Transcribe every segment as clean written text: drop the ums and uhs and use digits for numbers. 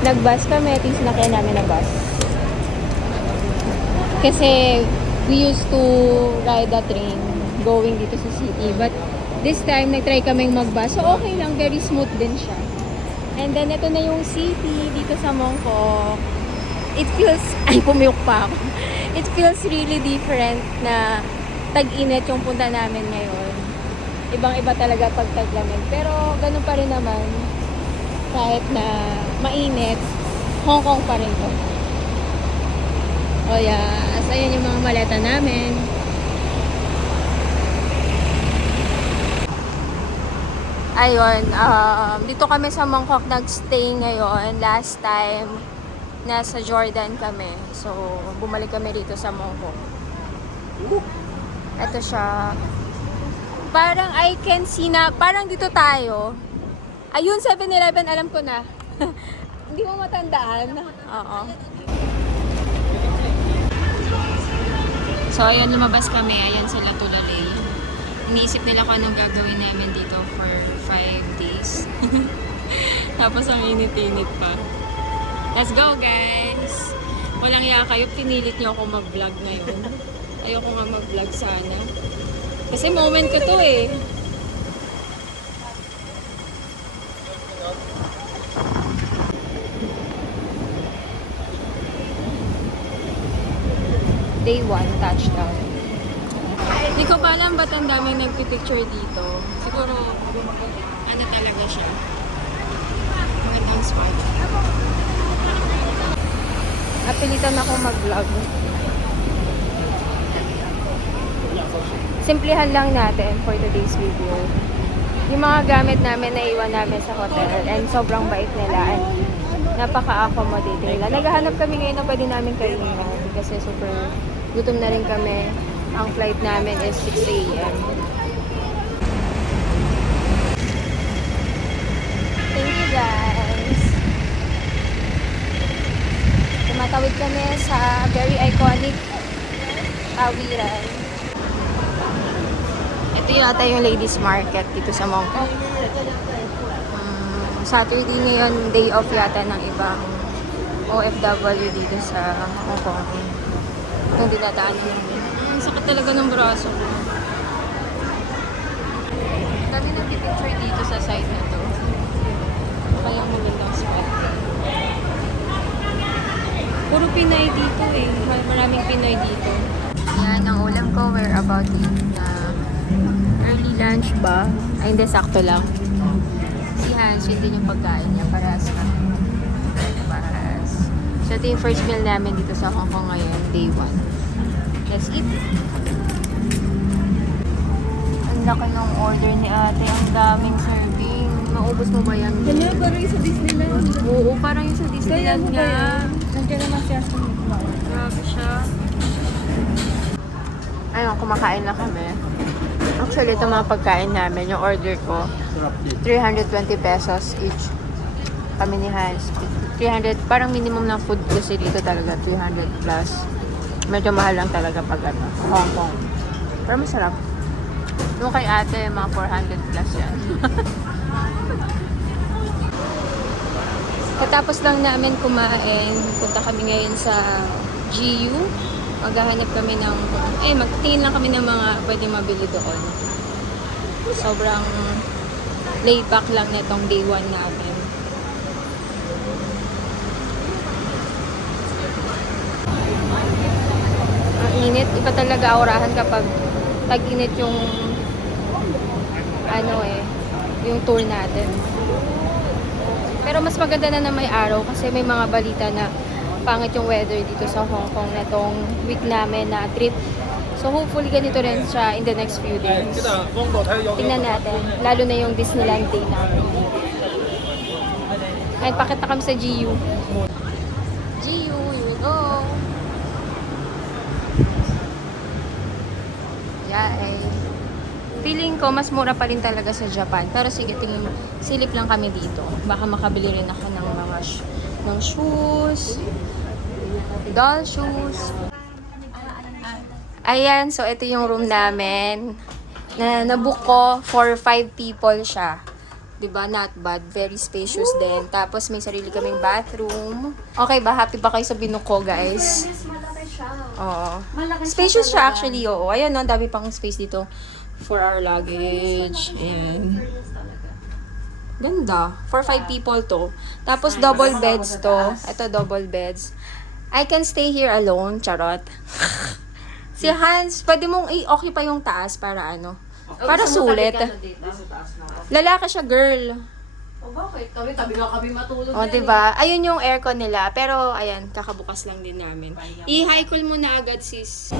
Nag-bus kami, at least nakaya namin ng bus. Kasi we used to ride the train going dito sa city. But this time, nag-try kaming mag-bus. So okay lang, very smooth din siya. And then, ito na yung city dito sa Mongkok. It feels, ay pumiyok pa ako. It feels really different na tag-init yung punta namin ngayon. Ibang-iba talaga pag taglamig. Pero ganun pa rin naman, kahit na mainit, Hong Kong pa rin to. O yeah, as ayan yung mga maleta namin. Ayun, dito kami sa Mongkok nagstay ngayon. Last time, nasa Jordan kami. So, bumalik kami dito sa Mongkok. Ito siya. Parang I can see na, parang dito tayo. Ayun, 7-Eleven, alam ko na. Hindi mo matandaan. Oo. So, ayan, lumabas kami. Ayan sila Tulalay. Iniisip nila kung anong gagawin namin dito for 5 days. Tapos ang init-init pa. Let's go, guys! Walang iya kayo, pinilit niyo ako mag-vlog ngayon. Ayoko nga mag-vlog sana. Kasi moment ko to eh. Day 1, touchdown. Hindi ko pa alam ba't ang daming nagpipicture dito. Siguro, ano talaga siya. Magandang spot. Napilitan ako mag-vlog. Simplihan lang natin for today's video. Yung mga gamit namin na iwan namin sa hotel and sobrang bait nila and napaka-accommodate nila. Naghahanap kami ngayon na pwede namin kainin kasi super gutom na rin kami. Ang flight namin is 6 a.m. Thank you guys! Tumatawid kami sa very iconic tawiran. Ito yata yung ladies market dito sa Mongkok. Saturday ngayon, day off yata ng ibang OFW dito sa Hong Kong. Itong dinadaan namin. Ang sakit talaga ng braso ko. Dami nagpipicture dito sa site na to. Kaya magandang spot. Puro Pinay dito eh. Maraming Pinoy dito. Yan, ang ulam ko. We're about to eat na early lunch ba? Ay, hindi. Sakto lang. Si Hans, yun din yung pagkain niya. Parehas kami. Parehas. So, ito yung first meal namin dito sa Hong Kong ngayon. Day 1. Let's eat. Ang laki ng order ni ate. Ang daming serving. Maubos mo ba yan? Kanya parang yung sa Disneyland. Oo, parang yung sa Disneyland nga. Nandiyan naman siya sa Grabe siya. Ayun, kumakain na kami. Actually, ito mga pagkain namin. Yung order ko, 320 pesos each. Kami ni Hans. 300, parang minimum ng food kasi dito talaga, 300 plus. Medyo mahal lang talaga pag ano, Hong Kong. Pero masarap. Yung kay ate, mga 400 plus yan. Katapos lang namin kumain, punta kami ngayon sa GU. Maghahanap kami ng, magtingin lang kami ng mga pwedeng mabili doon. Sobrang laid back lang na itong day 1 namin. Ang init, iba talaga aurahan kapag tag-init yung yung tour natin. Pero mas maganda na may araw kasi may mga balita na pangit yung weather dito sa Hong Kong na tong week namin na trip. So hopefully ganito rin siya in the next few days. Tingnan natin, lalo na yung Disneyland day namin. Ay, pakita kami sa GU. GU, here we go. Yeah, feeling ko mas mura pa rin talaga sa Japan. Pero sige, tingin mo, silip lang kami dito. Baka makabili rin ako ng mga ng shoes, doll shoes. Ayan, so ito yung room namin. Na nabook ko for 5 people siya. 'Diba? Not bad. Very spacious din. Tapos may sarili kaming bathroom. Okay ba? Happy ba kayo sa binuko, ko, guys? Yes, malaki siya. Oo. Malaki Spacious siya siya talaga. actually, oo. Ayan, no, dami pang space dito for our luggage. And ganda. For 5 people to. Tapos double beds to. Ito, double beds. I can stay here alone. Charot. Si Hans, pwede mong i-occupy yung taas para ano? Para sulit. Lalaki siya, girl. O bakit? Tabi nga kami matulog O, diba? Ayun yung aircon nila. Pero, ayan, kakabukas lang din namin. I-high call mo na agad, sis.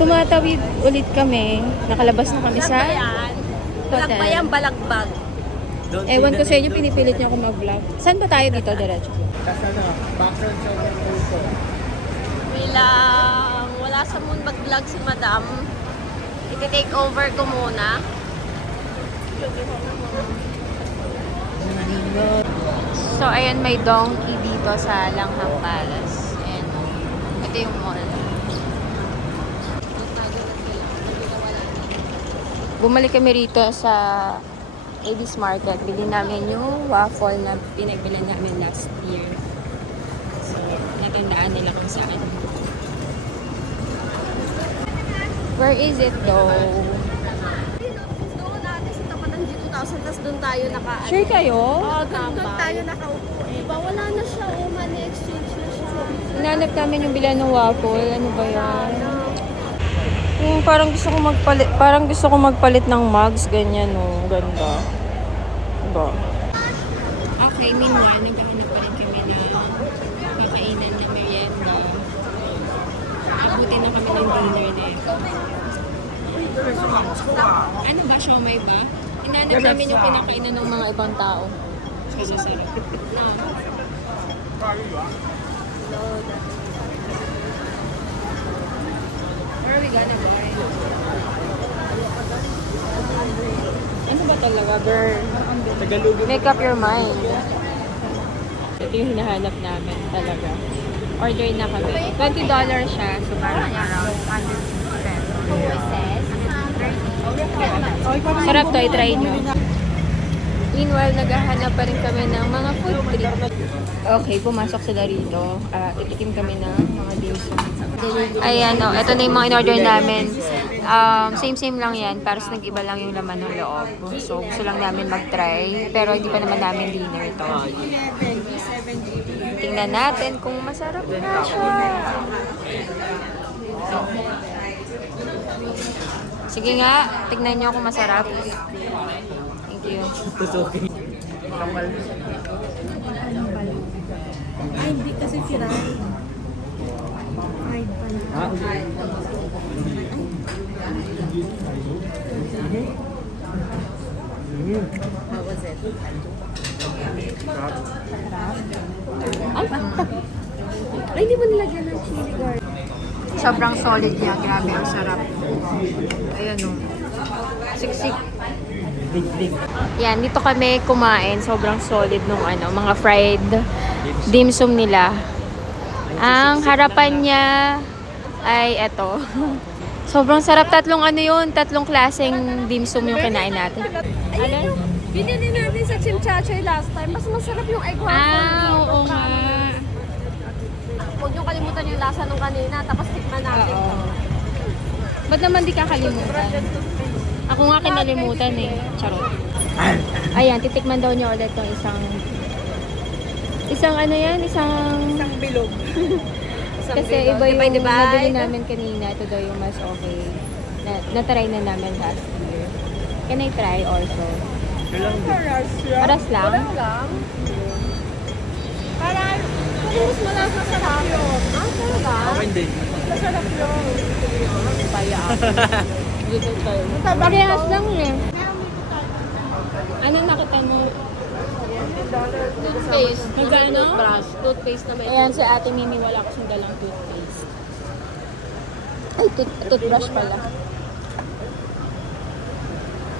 Tumatawid ulit kami. Nakalabas na kami sa hotel. balagbag. Ewan ko sa inyo, pinipilit niyo ako mag-vlog. Saan ba tayo dito, diretso? Background sa ko. Wala sa moon mag-vlog si Madam. Iti-take over ko muna. So, ayan, may donkey dito sa Langhang Palace. And, ito yung mall. Bumalik kami rito sa Abyss Market. Bili namin yung waffle na pinagbilan namin last year. So, natandaan nila kung saan. Where is it though? Doon natin sa tapat ng G2000, tapos doon tayo Sure kayo? Oo, doon tayo nakaupo. Diba, wala na siya. Money exchange na siya. Hinanap namin yung bilan ng waffle. Ano ba yan? Parang gusto ko magpalit ng mugs. Ganyan, oh. Ganda. Diba? Okay, meanwhile, naghahanap pa rin kami na kakainan na merienda. Abutin na kami ng dinner din. Ano ba? Siomay ba? Hinanap namin yung pinakainan ng mga ibang tao. Kasi sarap. No. Where are we gonna go? Ano ba talaga, girl? Make up your mind. Ito yung hinahanap namin talaga. Order na kami. $20 siya. So, parang around 100 pesos. Sarap to, i-try nyo. Meanwhile, naghahanap pa rin kami ng mga food trip. Okay, pumasok sila rito. Itikim kami ng mga dim sum. Ayan, oh, ito na yung mga in-order namin. Same-same lang yan. Para sa nag-iba lang yung laman ng loob. So, gusto lang namin mag-try. Pero hindi pa naman namin dinner ito. Tingnan natin kung masarap na siya. Sige nga, tignan nyo kung masarap. Thank you. Ay, hindi kasi fry. Fried pala. How was it? Ay, hindi mo nilagyan ng chili garlic. Sobrang solid niya. Grabe, ang sarap. Ayan o. Siksik. Yan, dito kami kumain. Sobrang solid nung mga fried dim sum nila. Ang harapan niya ay eto. Sobrang sarap. Tatlong klaseng dim sum yung kinain natin. Ayun yung binili natin sa Chimchachay last time. Mas masarap yung egg waffle. Oo nga. Huwag niyong kalimutan yung lasa nung kanina. Tapos tikman natin. Oo. Ba't naman di kakalimutan? Ako nga kinalimutan eh. Charot. Ayan, titikman daw niya ulit ng isang bilog. kasi iba yung nabili namin kanina. Ito daw yung mas okay. Na-try na namin last year. Can I try also? Paras lang? Parang, mas malasa sa yun. Ah, talaga? Hindi. Masarap yun. Parehas lang eh. Ano nakita mo? Toothpaste. Magkano? Toothpaste na may Ayan, si Ate Mimi wala kasing dalang toothpaste. Ay, toothbrush pala.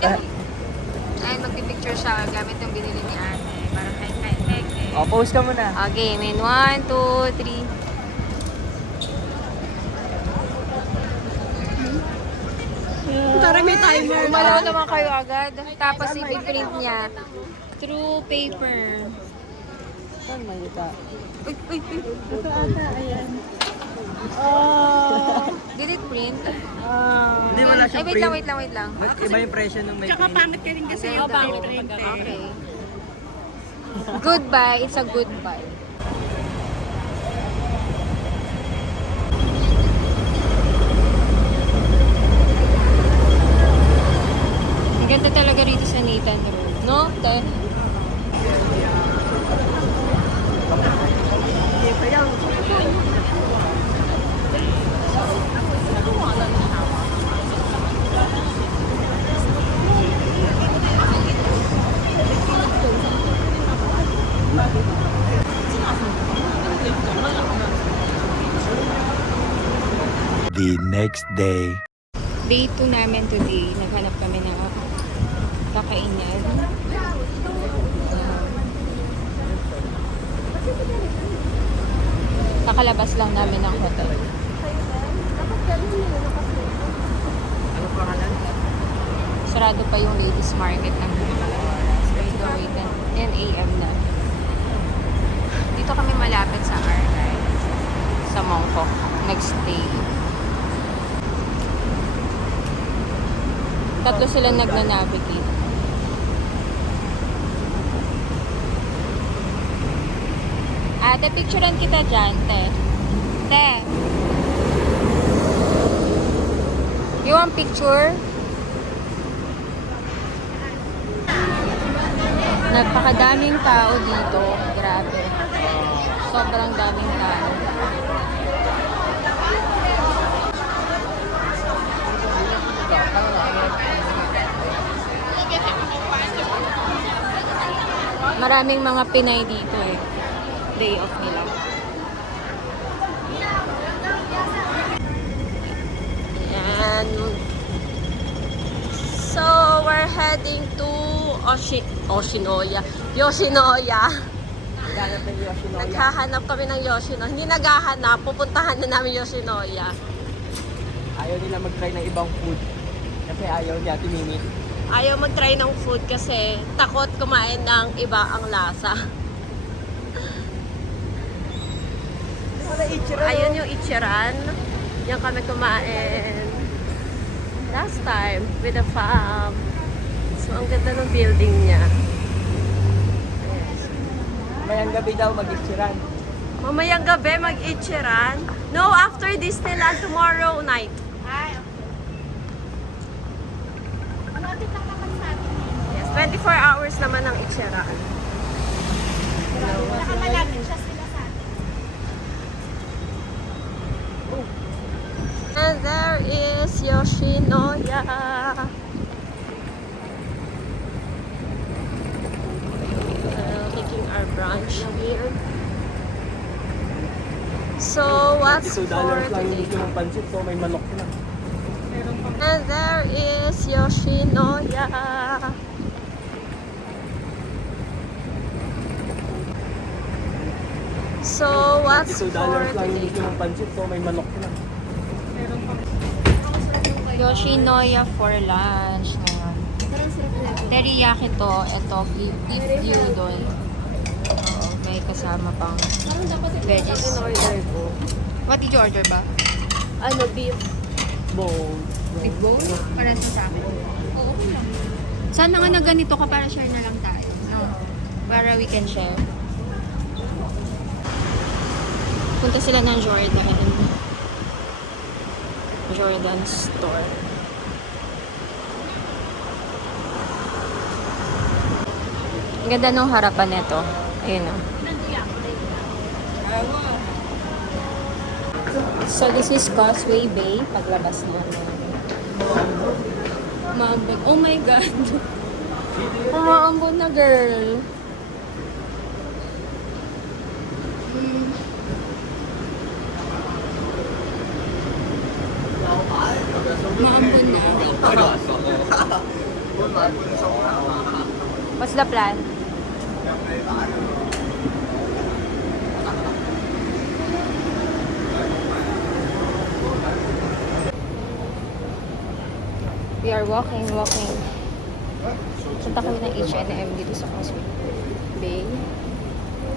Ayan, magpipicture siya gamit yung binili ni Ate. Para hek. O, pause ka muna. Okay, min 1, 2, 3. Tara, may timer. Gumalaw naman kayo agad. Tapos i-print niya. Through paper. Saan may ita? Uy, uy, uy. Ito ata, ayan. Did it print? Hindi, wala Ay, siyang wait print. lang, wait lang, wait lang. Mas iba yung presyo ng may Tsaka print. pangit ka rin kasi yung print eh. Okay. Goodbye. It's a goodbye. Ang ganda talaga rito sa Nathan Road. No? The next day. Day 2 namin today. Naghanap kami ng kakainan. Kakalabas lang namin ng hotel. Ano pangalan? Sarado pa yung ladies market ng so ito wait 10 a.m. na. Dito kami malapit sa Argyle. Sa Mongkok. Nag-stay. Tatlo sila nagna-navigate. Ate, picturean kita dyan, te. Te. You want picture? Nagpakadaming tao dito. Grabe. Sobrang daming tao. Maraming mga Pinay dito eh. Day off nila. Yan. So, we're heading to Yoshinoya. Ganap ng Yoshinoya. Naghahanap kami ng Yoshinoya. Hindi naghahanap, pupuntahan na namin Yoshinoya. Ayaw nila mag-try ng ibang food. Kasi ayaw niya tumingin. Ayaw mag-try ng food kasi takot kumain ng iba ang lasa. Ayun yung Ichiran. Yan kami kumain last time with the fam. So, ang ganda ng building niya. Mayang gabi daw mag-ichiran. Mamayang gabi mag-Ichiran. No, after Disneyland tomorrow night. Yes, 24 hours naman ang Ichiran. Nakamalapit siya sila sa atin. And there is Yoshinoya. Taking our brunch here. So, what's $22 for lang yung today? gusto mong pansit. So may manok na. And there is Yoshinoya. So, what's $22 for lang yung today? gusto mong pansit. So may manok na. Yoshinoya for lunch ngayon. Teriyaki to. Ito, beef gyudon. Oo, may kasama pang veggies. In-order ko. What did you order ba? Ano, beef? Bowl. Big bowl? Para sa akin. Oo, okay lang. Sana nga na ganito ka para share na lang tayo. No? Para we can share. Punta sila ng Jordan store. Ang ganda nung harapan nito. Ayun o. So, this is Causeway Bay. Paglabas na. Maambon. Oh my God. Umaambon na, girl. Maambon na. What's the plan? We are walking. Punta kami ng H&M dito sa Causeway Bay.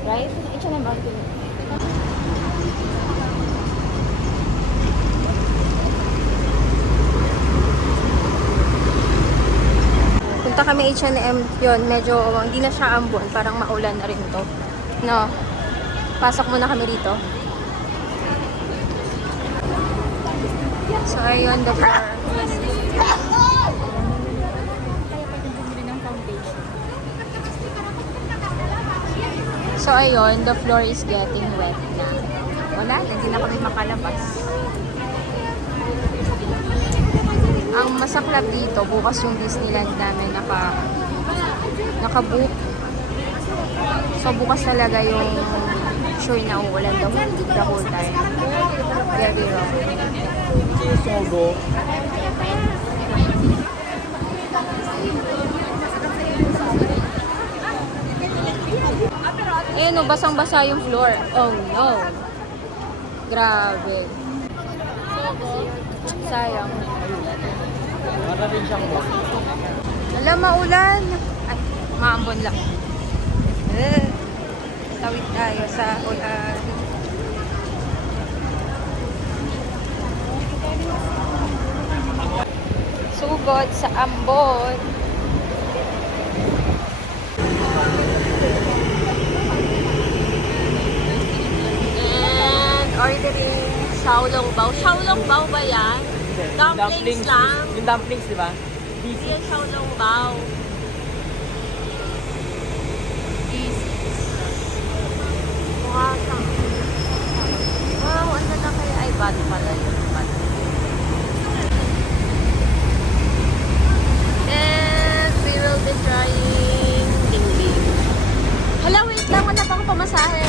Right? H&M ba? Punta kami H&M yun. Medyo hindi na siya ambon. Parang maulan na rin to. No. Pasok muna kami dito. So, ayun, the floor. So, ayun, the floor is getting wet na. Wala, hindi na kami makalabas. Ang masaklap dito, bukas yung Disneyland namin naka-book. So, bukas talaga yung sure na uulan the whole time. Very rough. Sogo. Ayun o, basang-basa yung floor. Oh no. Grabe. Sayang. Para rin siyang mo. Alam, maulan. Ay, maambon lang. Tawid tayo sa ulan. Sugod sa ambon. And ordering xiaolongbao. Xiaolongbao ba yan? Dumplings lang. Yung dumplings, di ba? Hindi yan xiaolongbao. Mukha kang... Wow, ang ganda kaya. Ay, bad pala yun. Bad. And we will be trying ding-ding. Hala, wait lang. Wala pang pamasahe.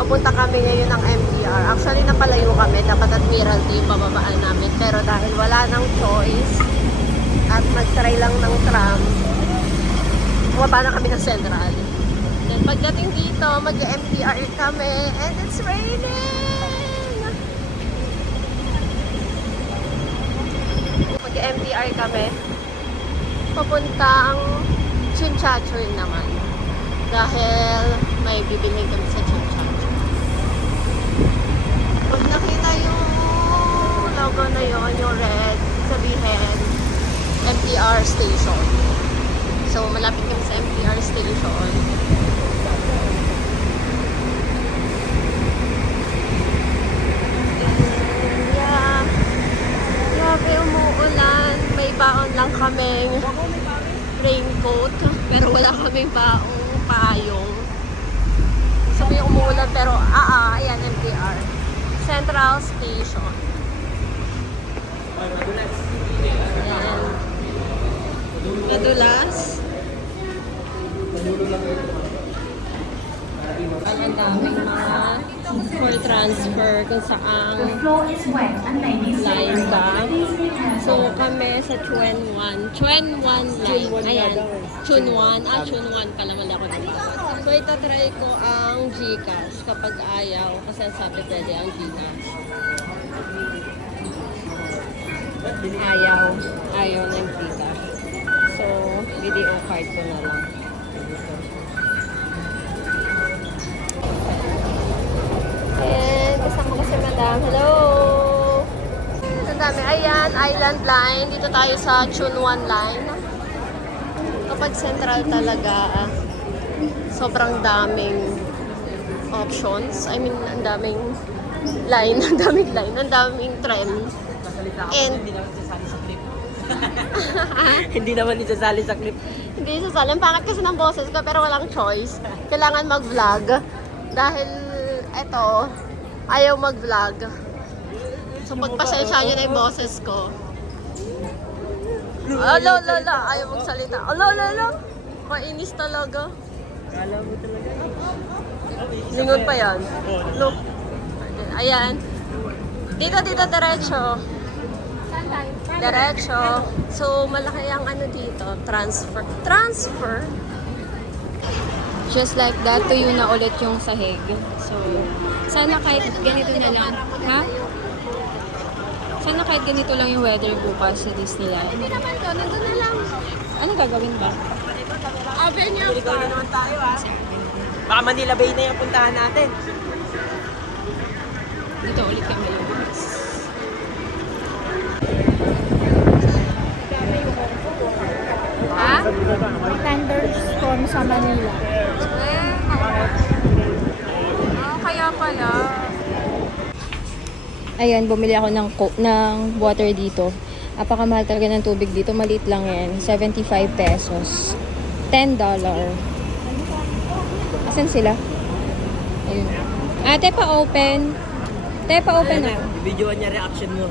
Papunta kami ngayon ng MTR. Actually, napalayo kami. Dapat Admiralty yung pababaan namin. Pero dahil wala nang choice at nag-try lang ng tram, bumaba na kami ng Central. Then pagdating dito, mag-MTR kami and it's raining! Mag-MTR kami. Papuntang Chinchachoy naman. Dahil may bibilhin kami sa Chinchachoy. Pag nakita yung logo na yun, yung red, sabihin MTR station. So, malapit kami sa MTR station. And yeah, grabe umuulan. May baon lang kaming raincoat. Pero wala kaming baong payong. Sabi yung umuulan pero ayan MTR. Central Station. Ayan. Madulas. Ang daming mga for transfer kung saan line ba. So kami sa Chuan 1 line. Ayan. Chun 1. Chun 1 pala wala ko dito. So itatry ko ang Gcash kapag ayaw. Kasi sabi pwede ang Gcash. Ayaw ng Gcash. So video card ko na lang. And kasama ko si Madam. Hello! Ang dami. Ayan, Island Line. Dito tayo sa Chun 1 line. Kapag central talaga, sobrang daming options. I mean, ang daming line. Ang daming tren. And Hindi naman isasali sa clip. hindi sasali. Ang pangit kasi ng boses ko pero walang choice. Kailangan mag-vlog. Dahil eto, ayaw mag-vlog. So pagpasensya nyo na yung boses ko. Alo, ayaw magsalita. Alo. Mainis talaga. Kala mo talaga. Lingon pa yan. Look. Ayan. Dito, diretso. Diretso. So, malaki ang ano dito. Transfer. Just like that, tuyo na ulit yung sahig. So, sana kahit ganito na lang. Ha? Sana kahit ganito lang yung weather bukas sa Disneyland. Hindi naman to, nandun na lang. Ano gagawin ba? Avenue of Ikaw na Stars. naman tayo ah. Baka Manila Bay na yung puntahan natin. Dito ulit kami lumabas. Ha? Thunderstorm sa Manila. Kaya pala. Ayan, bumili ako ng water dito. Napakamahal talaga ng tubig dito. Maliit lang yan. 75 pesos. $10. Asan sila? Ayun. Ate, pa-open. Te, pa-open na. Videoan niya reaction mo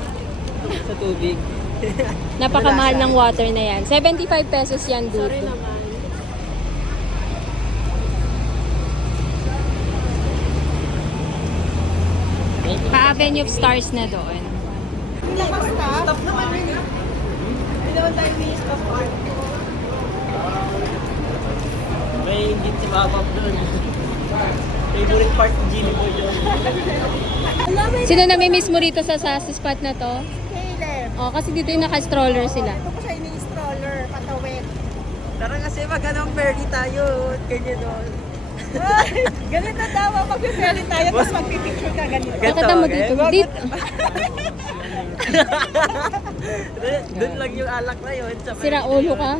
sa tubig. Napakamahal ng water na yan. 75 pesos yan, dude. Sorry naman. Pa-Avenue of Stars na doon. Stop naman yun. Hindi naman tayo stop. May hingit si Babab doon. Favorite part ni Jimmy Boy doon. Sino nami-miss mo rito sa spot na to? Caleb. Oh, kasi dito yung naka-stroller sila. Ito ko siya ini-stroller, patawid. Tara kasi mag-anong ferry tayo. Ganyan doon. Ganito daw, mag-ferry tayo, tapos magpipicture ka ganito. Pakita mo dito. Dito. Doon lang yung alak na yun. Sa Sira ulo ka.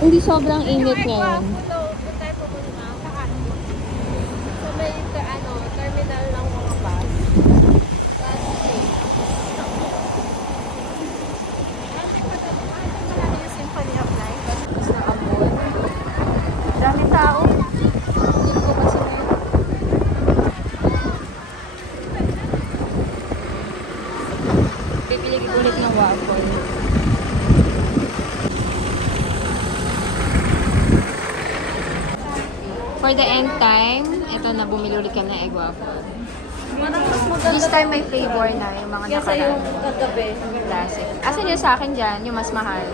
Hindi sobrang init ngayon. Doon tayo pumunta. Saan? So may terminal ng mga bus. Yung Symphony of Life. Tapos na ambon. Dami tao. Hindi ko kasi ngayon. Bibili ulit ng waffle. For the end time, ito na bumili ulit kami ng egg waffle. This time may flavor na yung mga nakaraan. kagabi. Classic. Asan yung sa akin dyan? Yung mas mahal.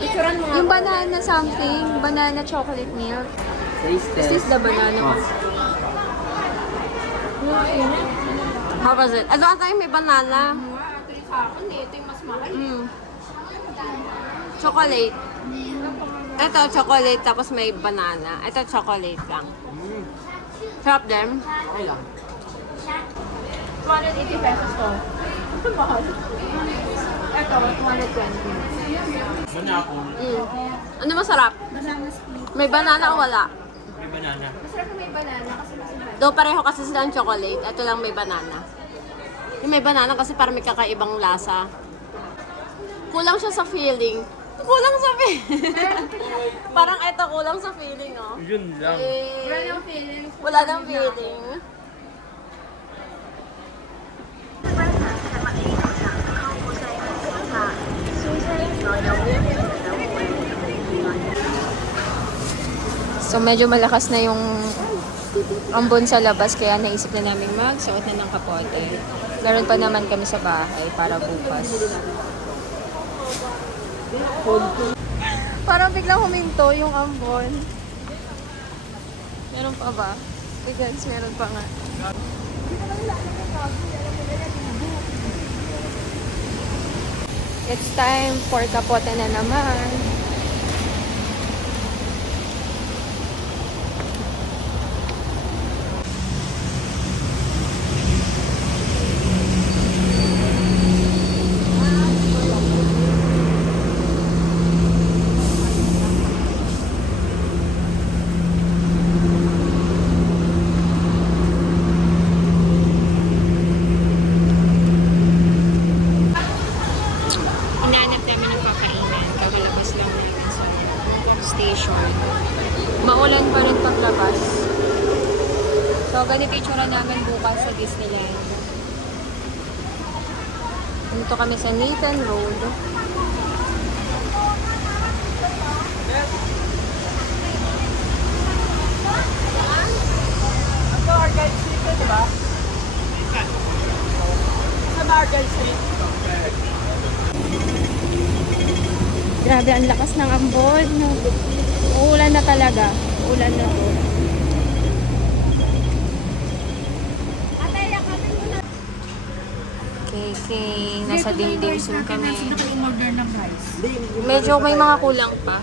Picturean mo nga. Yung banana something. Banana chocolate milk. Is this the banana? How was it? Ano ata yung may banana? Ito yung mas mahal. Chocolate. Ito, chocolate, tapos may banana. Ito, chocolate lang. Sarap din. Okay lang. 280 pesos to. Mahal. Ito, 220. Ano masarap? Banana split. May banana o wala? May banana. Masarap kung may banana kasi mas mahal. Do pareho kasi silang chocolate. Ito lang may banana. Yung may banana kasi parang may kakaibang lasa. Kulang siya sa feeling. Kulang sa feeling. Parang ito kulang sa feeling, oh. Yun lang. Wala nang feeling. Wala nang feeling. So medyo malakas na yung ambon sa labas kaya naisip na namin magsuot na ng kapote. Meron pa naman kami sa bahay para bukas. Parang biglang huminto yung ambon. Meron pa ba? Guys, meron pa nga. It's time for kapote na naman. Hinahanap namin ng kakainan. Kakalabas lang namin sa station. Maulan pa rin paglabas. So, ganito itsura namin bukas sa Disneyland. Dito kami sa Nathan Road. Market Street to, diba? Sa Market Street. Grabe, ang lakas ng ambon. No? Uulan na talaga. Uulan na to. Okay, nasa dimdim kami. Order ng rice. Medyo may mga kulang pa.